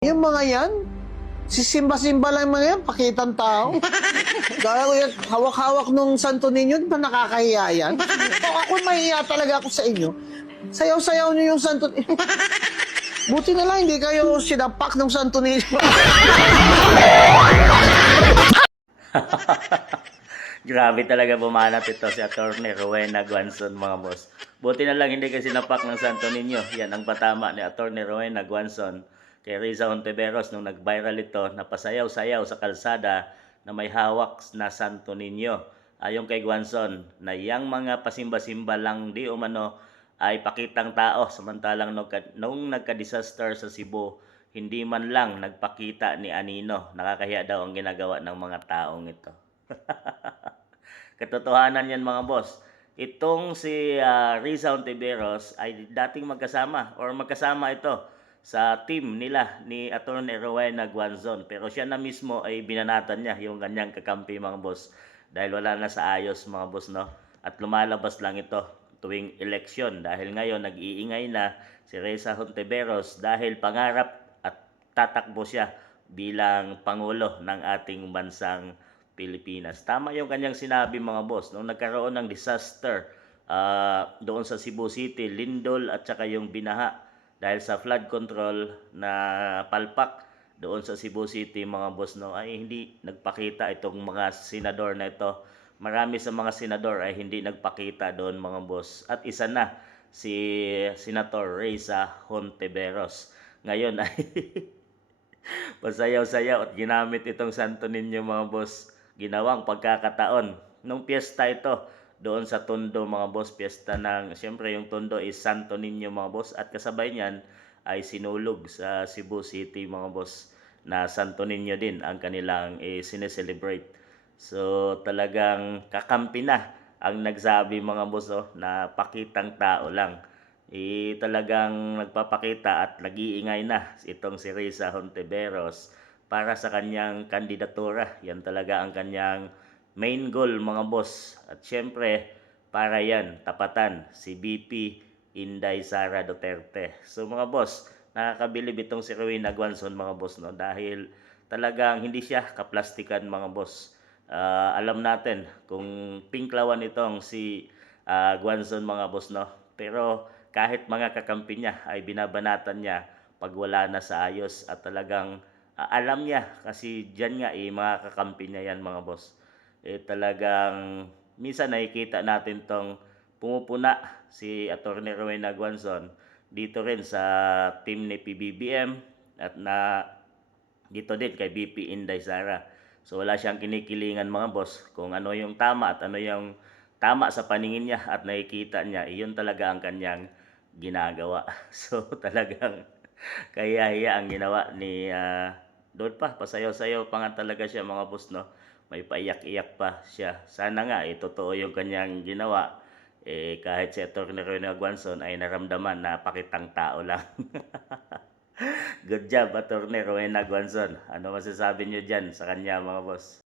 Yung mga yan, sisimba-simba lang mga yan, pakitang tao. Dahil hawak-hawak nung Santo Niño, di ba nakakahiya yan? Kung ako mahiya talaga ako sa inyo, sayaw-sayaw nyo yung Santo Niño. Buti na lang, hindi kayo sinapak ng Santo Niño. Grabe talaga bumanat ito si Atty. Rowena Guanzon, mga boss. Buti na lang hindi kasi napak ng Santo Niño. Yan ang patama ni Atty. Rowena Guanzon kay Riza Hontiveros nung nag-viral ito na pasayaw-sayaw sa kalsada na may hawak na Santo Niño. Ayon kay Guanzon na yang mga pasimba-simba lang di umano ay pakitang tao, samantalang nung nagka-disaster sa Cebu, hindi man lang nagpakita ni Anino. Nakakahiya daw ang ginagawa ng mga taong ito. Katotohanan yan, mga boss. Itong si Riza Hontiveros ay dating magkasama or magkasama ito sa team nila ni Atty. Rowena Guanzon. Pero siya na mismo ay binanatan niya yung kanyang kakampi, mga boss. Dahil wala na sa ayos, mga boss, no? At lumalabas lang ito tuwing eleksyon. Dahil ngayon nag-iingay na si Riza Hontiveros dahil pangarap at tatakbo siya bilang Pangulo ng ating bansang Pilipinas. Tama yung kanyang sinabi, mga boss. Nung nagkaroon ng disaster doon sa Cebu City, Lindol at saka yung binaha dahil sa flood control na palpak doon sa Cebu City, mga boss, no, ay hindi nagpakita itong mga senador na ito. Marami sa mga senador ay hindi nagpakita doon, mga boss. At isa na si Senator Riza Hontiveros. Ngayon ay pasayaw-sayaw at ginamit itong Santo Niño, mga boss. Ginawang pagkakataon. Nung piyesta ito, doon sa Tondo, mga boss, piyesta ng, siyempre yung Tondo is Santo Niño, mga boss. At kasabay niyan ay sinulog sa Cebu City, mga boss, na Santo Niño din ang kanilang sineselebrate. So talagang kakampi na ang nagsabi, mga boss, na pakitang tao lang. Talagang nagpapakita at nag-iingay na itong si Riza Hontiveros para sa kanyang kandidatura. Yan talaga ang kanyang main goal, mga boss. At syempre, para yan, tapatan si VP Inday Sara Duterte. So mga boss, nakakabilib itong si Rowena Guanzon, mga boss, no? Dahil talagang hindi siya kaplastikan, mga boss. Alam natin kung pinklawan itong si Guanzon, mga boss, no? Pero kahit mga kakampi niya ay binabanatan niya pag wala na sa ayos at talagang alam niya kasi diyan nga mga kakampi niya yan, mga boss. Talagang minsan nakikita natin tong pumupuna si Atty. Rowena Guanzon dito rin sa team ni PBBM at na dito din kay VP Inday Sara. So wala siyang kinikilingan, mga boss, kung ano yung tama at ano yung tama sa paningin niya at nakikita niya, iyon talaga ang kanyang ginagawa. So talagang kaya ang ginawa ni doon pa, pasayaw-sayaw pa nga talaga siya, mga boss, no? May paiyak-iyak pa siya. Sana nga totoo yung kanyang ginawa. Kahit si Atty. Rowena Guanzon ay naramdaman na pakitang tao lang. Good job, Atty. Rowena Guanzon. Ano masasabi niyo dyan sa kanya, mga boss?